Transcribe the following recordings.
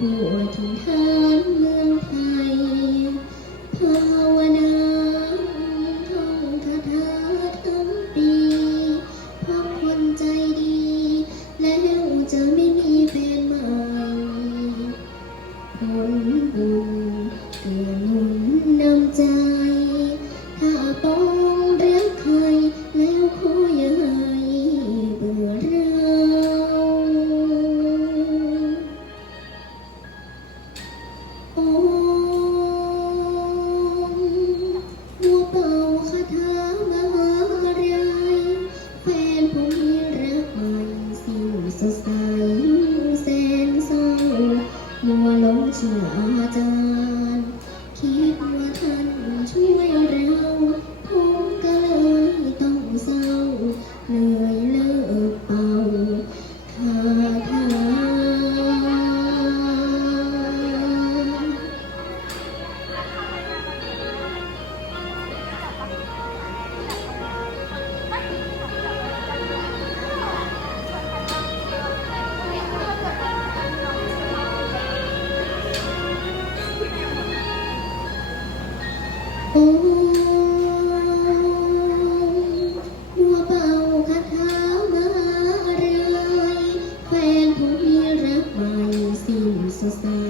ผู้ที่ทานเมืองไทย ภาวนาท่องคาถาทั้งปีเพราะคนใจดี แล้วจะไม่มีแฟนใหม่ผลบุญ โอ้มัวเป่าคาถามหาอะไรแฟนผมมีรักใหม่สิ้นสดใสแสนเศร้ามัวหลงเชื่ออาจารย์ คิดว่าท่านช่วย โอ้มัวเป่าคาถามหาอะไรแฟนผมมีรักใหม่สิ้นสดใสแส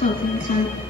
ขอบคุณครับ